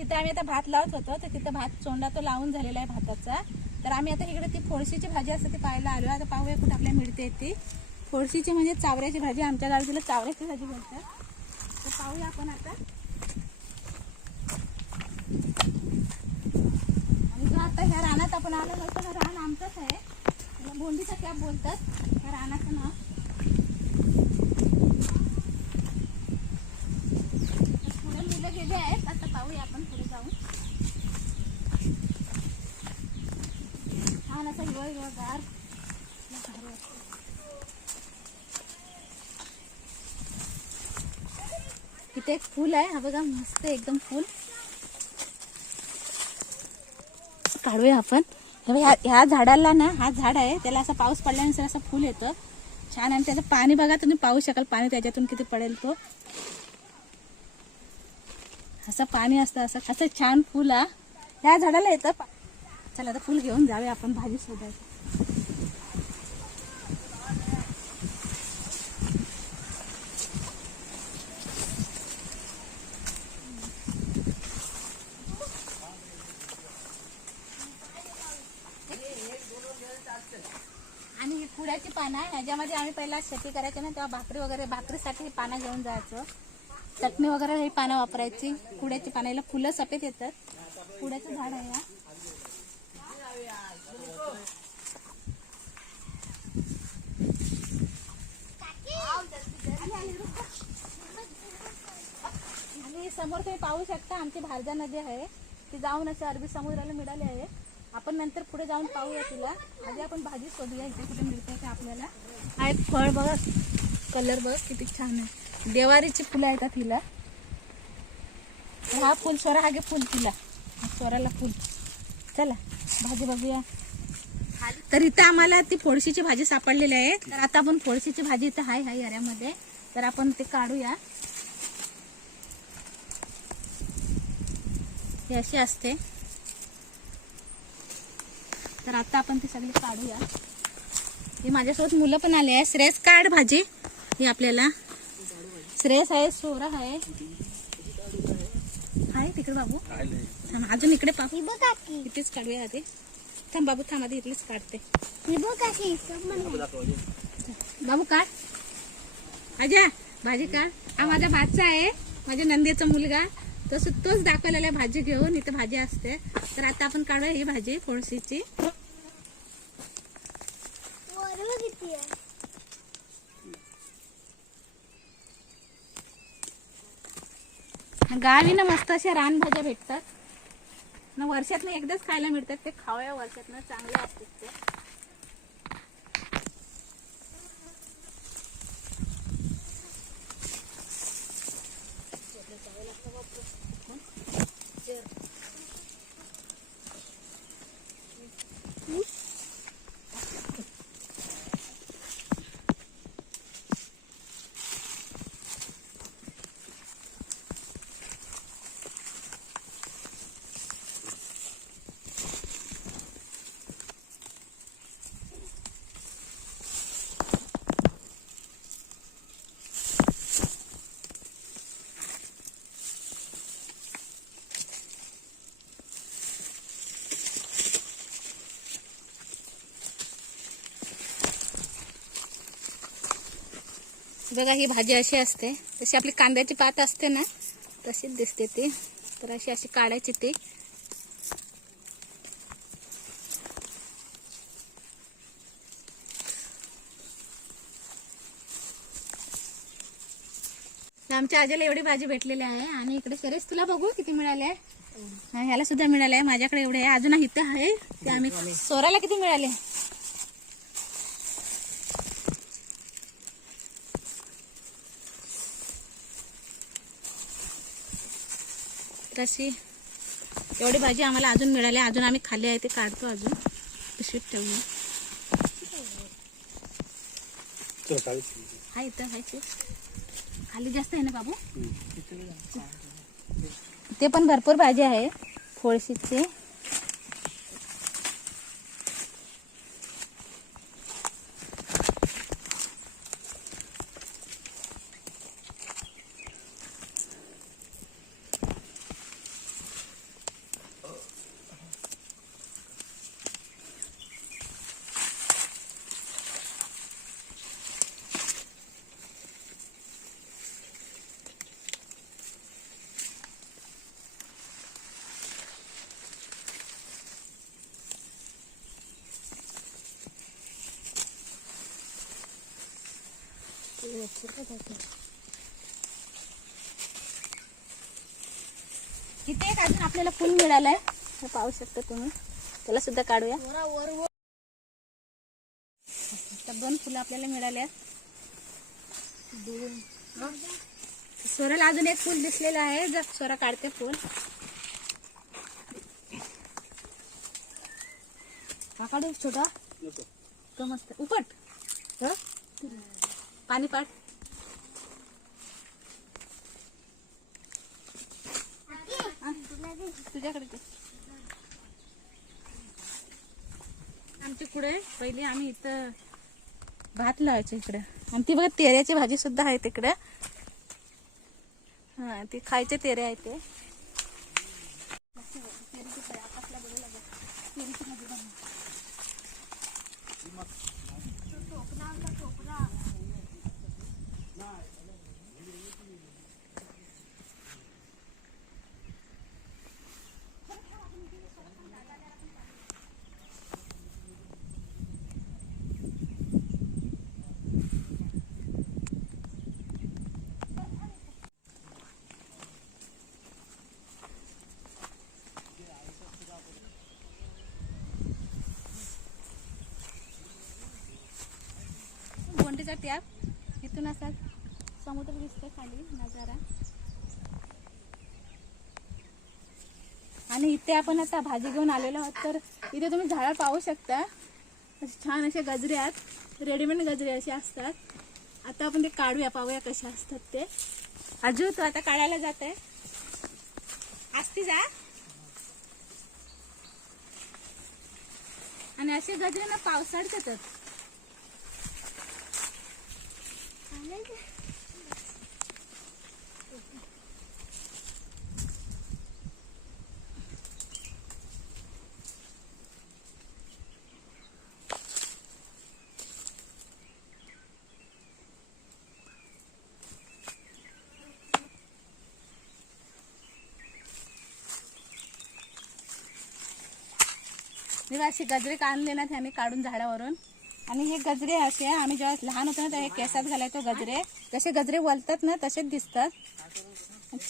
तिथे आम्ही आता भात लावत होतो. तर तिथं भात चोंडा तो लावून झालेला आहे भाताचा. तर आम्ही आता इकडे ती फोडशीची भाजी असते ती पाहायला आलो आता पाहूया कुठे आपल्याला मिळते ती. फोडशीची म्हणजे चावऱ्याची भाजी. आमच्या गावी तिला चावऱ्याची भाजी बोलतात. तर पाहूया आपण आता. आणि जो आता ह्या रानात आपण आलो होतो हा रान आमचंच आहे. त्याला भोंडीचा कॅप बोलतात. ह्या रानाचं नाव तर पुढे मुलं गेले आहेत आता पाहूया आपण पुढे जाऊन छान असं हिरवं हिरवगार भारी वाटतं. इथे एक फुल आहे. हा बघा मस्त एकदम फुल. काढूया आपण. ह्या ह्या झाडाला ना हा झाड आहे त्याला असा पाऊस पडल्यानंतर असं फुल येतं. छान आणि त्याचं पाणी बघा तुम्ही पाहू शकाल पाणी त्याच्यातून किती पडेल तो. असं पाणी असतं असं असं छान फुल हा. ह्या झाडाला येतं. चला आता फुल घेऊन जाऊया आपण भाजी शोधायला आणि ही कुड्याची पानं आहे ह्याच्यामध्ये आम्ही पहिला शेती करायची ना तेव्हा भाकरी वगैरे भाकरीसाठी पानं घेऊन जायचो. चटणी वगैरे ही पानं वापरायची. कुड्याची पानं याला फुलं सफेद येतात. कुड्याचं झाड आहे या आणि समोर तुम्ही पाहू शकता आमची भारजा नदी आहे. ती जाऊन असं अरबी समुद्राला मिळाली आहे. आपण नंतर पुढे जाऊन पाहूया तिला. आधी आपण भाजी शोधूया इथे कुठे मिळते ते आपल्याला. हा एक फळ बघा. कलर बघ किती छान आहे. देवारीची फुलं येतात हिला हा फुल स्वरा हा गे फुल तिला. हा फुल. चला भाजी बघूया. तर इथं आम्हाला ती फोडशीची भाजी सापडलेली आहे. तर आता आपण फोडशीची भाजी इथं आहे ह्या याऱ्यामध्ये. तर आपण ते काढूया. ही अशी असते. तर आता आपण ती सगळी काढूया. ही माझ्यासोबत मुलं पण आले आहे श्रेयस काढ भाजी. ही आपल्याला. श्रेयस आहे सोरा आहे. आहे तिकडे बाबू. थांब अजून इकडे पाहू. इथेच काढूया आधी. थांब बाबू थांब आधी इथलेच काढते. बाबू काढ. अजय भाजी काढ. हा माझा भाचा आहे. माझ्या नंदेचा मुलगा. तस तोच दाखवलेला आहे भाजी घेऊन इथे भाजी असते. तर आता आपण काढूया ही भाजी आहे. गावी ना मस्त अशा रानभाज्या भेटतात. ना वर्षात एकदाच खायला मिळतात ते खावया वर्षात चांगले असतात ते. बघा ही भाजी अशी असते. तशी आपली कांद्याची पात असते ना तशीच दिसते ती. तर अशी अशी काढायची ती. आमच्या आजीला एवढी भाजी भेटलेली आहे. आणि इकडे सरेस तुला बघू किती मिळाले हा, ह्याला सुद्धा मिळाले माझ्याकडे एवढे आहे. अजून इथं आहे. ते आम्ही सोराला किती मिळाले? तशी एवढी भाजी आम्हाला अजून मिळाली अजून आम्ही खाल्ली आहे ते काढतो अजून. पिशवीत ठेवून. हा इथं ते. खाली जास्त आहे ना बाबू? ते पण भरपूर भाजी आहे फोळशीची इथे एक अजून आपल्याला फुल मिळालंय. हे पाहू शकता तुम्ही. त्याला सुद्धा काढूया. तर दोन फुलं आपल्याला मिळाले दोन. स्वराला अजून एक फुल दिसलेलं आहे. जर स्वरा काढते फुल. हा काढू छोटा. मस्त? उपट हं? पाणी पाठ तुझ्याकडे आमची पुढे पहिले आम्ही इथं भात लावायचे इकडे. आणि ती बघा तेऱ्याची भाजी सुद्धा आहे तिकडे. हा ती खायचे तेरे आहे ते. गोंडीचा टॅप इथून असा समुद्र दिसतोय खाली नजारा. आणि इथे आपण आता भाजी घेऊन आलेलो आहोत तर इथे तुम्ही झाडं पाहू शकता. असे छान असे गजरे आहेत रेडीमेड गजरे असे असतात. आता आपण ते काढूया पाहूया कसे असतात ते. अजू तू आता काढायला जात आहे असती जा. आणि असे गजरे ना पावसाळ्यातच मी असे गजरे काढले ना ते आम्ही काढून झाडावरून आणि हे गजरे असे आम्ही जेव्हा लहान होतो ना तेव्हा केसात घालायचो गजरे. जसे गजरे वलतात ना तसेच दिसतात.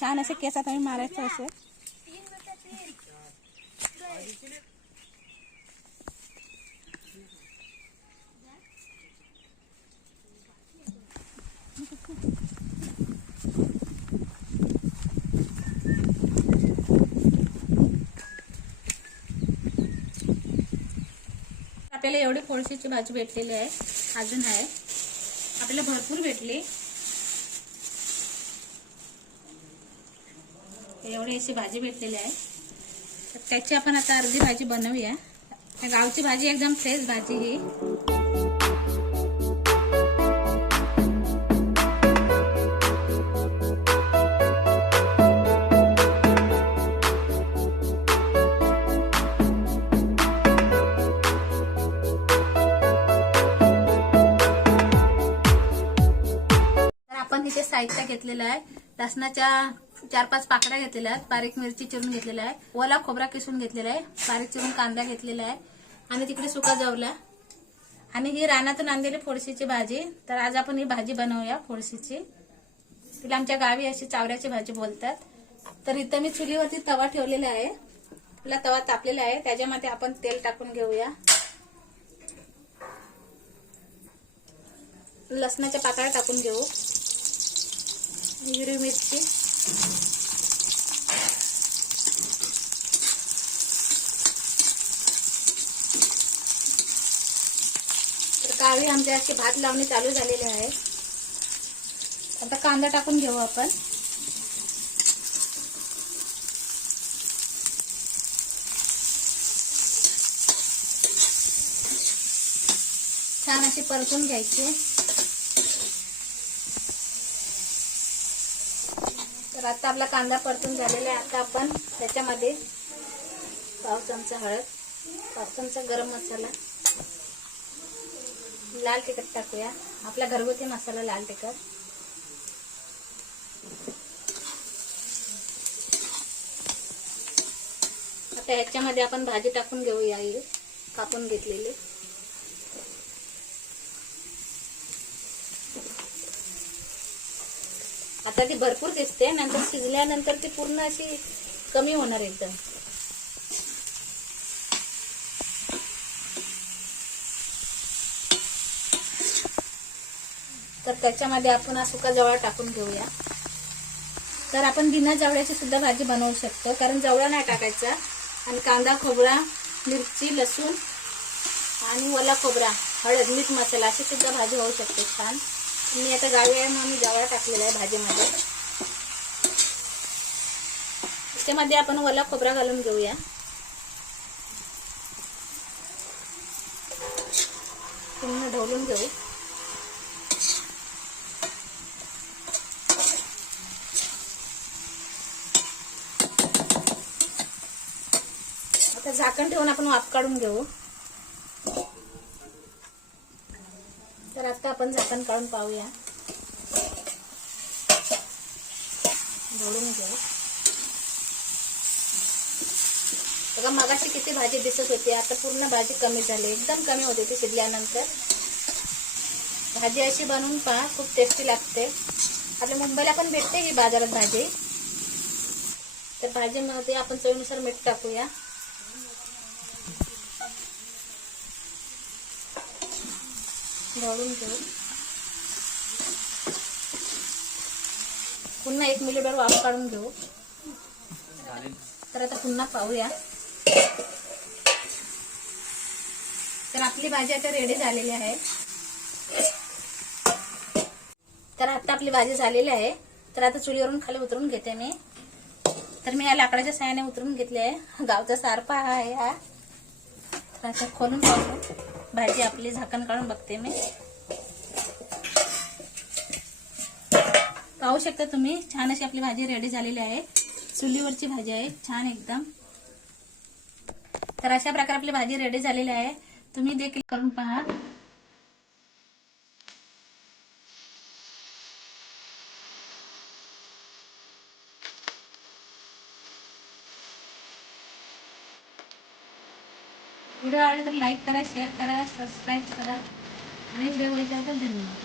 छान असे केसात आम्ही मारायचो असे. आपल्याला एवढी कोळशीची भाजी भेटलेली आहे. अजून आहे. आपल्याला भरपूर भेटली. एवढी अशी भाजी भेटलेली आहे. तर त्याची आपण आता अर्धी भाजी बनवूया. गावची भाजी एकदम फ्रेश भाजी ही. साहित्य घेतलेलं आहे लसणाच्या चार पाच पाकड्या घेतलेल्या आहेत. बारीक मिरची चिरून घेतलेला आहे ओला खोबरा किसून घेतलेला आहे. बारीक चिरून कांदा घेतलेला आहे. आणि तिकडे सुका जवला आणि ही रानातून आणलेली फोडशीची भाजी. तर आज आपण ही भाजी बनवूया फोडशीची. तिला आमच्या गावी अशी चावऱ्याची भाजी बोलतात. तर इथं मी चुलीवरती तवा ठेवलेला आहे. आपला तवा तापलेला आहे. त्याच्यामध्ये आपण तेल टाकून घेऊया. लसणाच्या पाकळ्या टाकून घेऊ. हिरवी मिरची. तर गावी आमच्या असे भात लावणे चालू झालेले आहे. आता कांदा टाकून घेऊ आपण. छान अशी परतून घ्यायचे. तर आता आपला कांदा परतून झालेला आहे. आता आपण त्याच्यामध्ये पाव चमचा हळद पाव चमचा गरम मसाला लाल तिखट टाकूया. आपला घरगुती मसाला लाल तिखट. आता ह्याच्यामध्ये आपण भाजी टाकून घेऊया ही कापून घेतलेली. आता ती भरपूर दिसते नंतर शिजल्यानंतर ती पूर्ण अशी कमी होणार एकदम. तर त्याच्यामध्ये आपण हा सुका जवळ टाकून घेऊया. तर आपण बिना जवळ्याची सुद्धा भाजी बनवू शकतो कारण जवळा नाही टाकायचा. आणि कांदा खोबरा मिरची लसूण आणि ओला खोबरा हळद मीठ मसाला अशी सुद्धा भाजी होऊ शकते छान. मी आता गावी आहे म्हणून मी जवळ टाकलेला आहे भाजीमध्ये. त्याच्यामध्ये आपण ओला खोबरा घालून घेऊया. पूर्ण ढवलून घेऊ. आता झाकण ठेवून आपण वाफ काढून घेऊ. तर आता आपण झाकण काढून पाहूया. ढवळून घेऊ. बघा मगाशी किती भाजी दिसत होती आता पूर्ण भाजी कमी झाली. एकदम कमी होते ती शिजल्यानंतर. भाजी अशी बनवून पहा खूप टेस्टी लागते. आपल्या मुंबईला पण भेटते ही बाजारात भाजी. तर भाजीमध्ये आपण चवीनुसार मीठ टाकूया. ढवळून घेऊ पुन्हा एक मिनिटवर वाफ काढून घेऊ. तर आता पुन्हा पाहूया. तर आपली भाजी आता रेडी झालेली आहे. तर आता आपली भाजी झालेली आहे. तर आता चुलीवरून खाली उतरून घेते मी. तर मी या लाकडाच्या साह्याने उतरून घेतले आहे. गावचा सारपा हा आहे हा. आता खोलून पाहतो भाजी आपली झाकण काढून बघते मी. पाहू शकता तुम्ही छान अशी आपली भाजी रेडी झालेली आहे. चुलीवरची भाजी आहे छान एकदम. तर अशा प्रकारे आपली भाजी रेडी झालेली आहे. तुम्ही देखील करून पहा. व्हिडिओ आवडला तर लाईक करा शेअर करा सबस्क्राईब करा. आणि बेल बघितल्याबद्दल धन्यवाद.